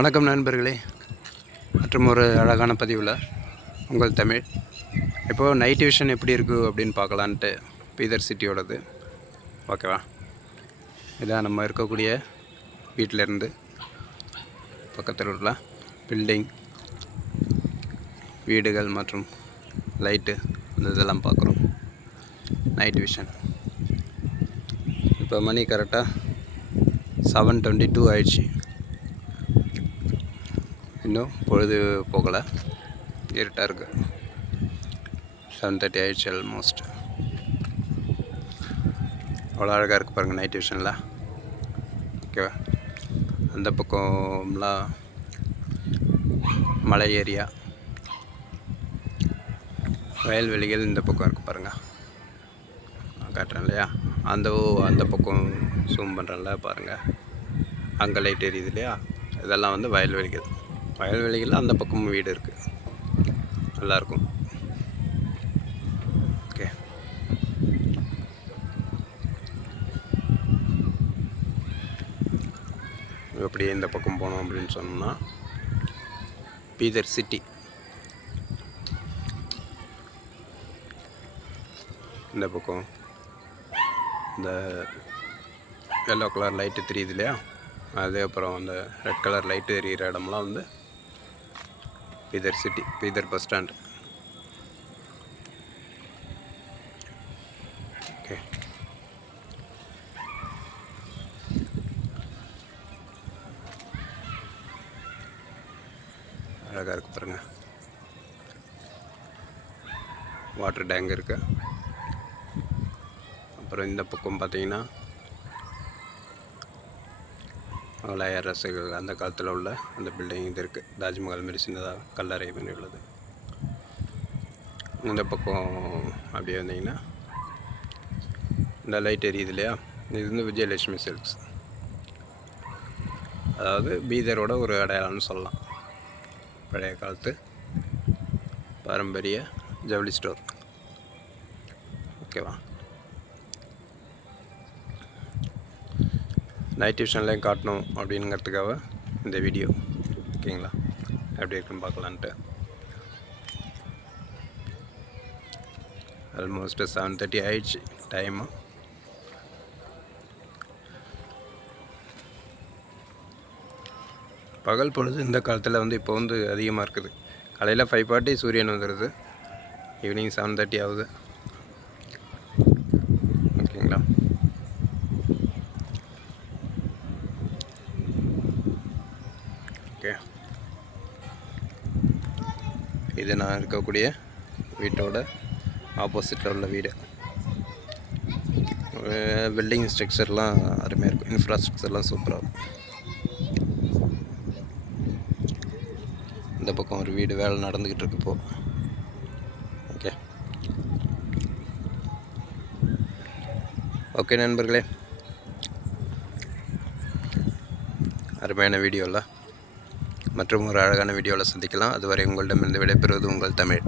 வணக்கம் நண்பர்களே, மற்றும் ஒரு அழகான பதிவில் உங்கள் தமிழ். இப்போது நைட் விஷன் எப்படி இருக்குது அப்படின்னு பார்க்கலான்ட்டு பீதர் சிட்டியோடது. ஓகேவா? இதான் நம்ம இருக்கக்கூடிய வீட்டிலேருந்து பக்கத்தில் உள்ள பில்டிங், வீடுகள் மற்றும் லைட்டு அந்த இதெல்லாம் பார்க்குறோம். Night vision. இப்போ மணி கரெக்டாக 7:22 ஆயிடுச்சு. இன்னும் பொழுது போகலை, இருட்டாக இருக்குது. 7:30 ஆயிடுச்சு ஆல்மோஸ்ட். அவ்வளோ அழகாக இருக்குது பாருங்கள் நைட் விஷனில். ஓகேவா? அந்த பக்கம்லாம் மலை ஏரியா, வயல்வெளிகள் இந்த பக்கம் இருக்குது பாருங்கள். நான் காட்டுறேன் இல்லையா? அந்த பக்கம் ஜூம் பண்ணுறேன்ல பாருங்கள். அங்கே லைட் எரியுது இல்லையா? இதெல்லாம் வந்து வயல்வெளிகள் அந்த பக்கமும் வீடு இருக்குது. நல்லாயிருக்கும். ஓகே, எப்படி இந்த பக்கம் போனோம் அப்படின்னு சொன்னோம்னா பீதர் சிட்டி. இந்த பக்கம் இந்த எல்லோ கலர் லைட்டு தெரியுது இல்லையா? அது அப்புறம் அந்த ரெட் கலர் லைட்டு எரியிற இடம்லாம் வந்து Bidar city, Bidar bus stand. Okay, அழகாக இருக்குது பாருங்கள். வாட்டர் டேங்க் இருக்குது. அப்புறம் இந்த பக்கம் பார்த்தீங்கன்னா முகலாய அரசுகள் அந்த காலத்தில் உள்ள அந்த பில்டிங் இது இருக்குது. தாஜ்மஹால் மாரி சின்னதாக கல்லறை பண்ணி உள்ளது. இந்த பக்கம் அப்படியே வந்தீங்கன்னா இந்த லைட் எரியுது இல்லையா? இது வந்து விஜயலட்சுமி சில்க்ஸ். அதாவது பீதரோட ஒரு அடையாளம்னு சொல்லலாம். பழைய காலத்து பாரம்பரிய ஜவுளி ஸ்டோர். ஓகேவா? நைட் விஷன்லையும் காட்டணும் அப்படிங்கிறதுக்காக இந்த வீடியோ. ஓகேங்களா? எப்படி இருக்குன்னு பார்க்கலான்ட்டு. ஆல்மோஸ்ட் 7:30 ஆயிடுச்சு டைமு. பகல் பொழுது இந்த காலத்தில் வந்து இப்போ வந்து அதிகமாக இருக்குது. காலையில் 5:40 சூரியன் வந்துடுது, ஈவினிங் 7:30 ஆகுது. ஓகேங்களா? ஓகே, இது நான் இருக்கக்கூடிய வீட்டோட ஆப்போசிட்டில் உள்ள வீடு. பில்டிங் ஸ்ட்ரக்சர்லாம் அருமையாக இருக்கும். இன்ஃப்ராஸ்ட்ரக்சர்லாம் சூப்பராக இருக்கும். இந்த பக்கம் ஒரு வீடு வேலை நடந்துக்கிட்டு இருக்கு இப்போது. ஓகே, ஓகே நண்பர்களே, அருமையான வீடியோவில் மற்றும் ஒரு அழகான வீடியோவில் சந்திக்கலாம். அதுவரை உங்களிடமிருந்து விடைபெறுவது உங்கள் தமிழ்.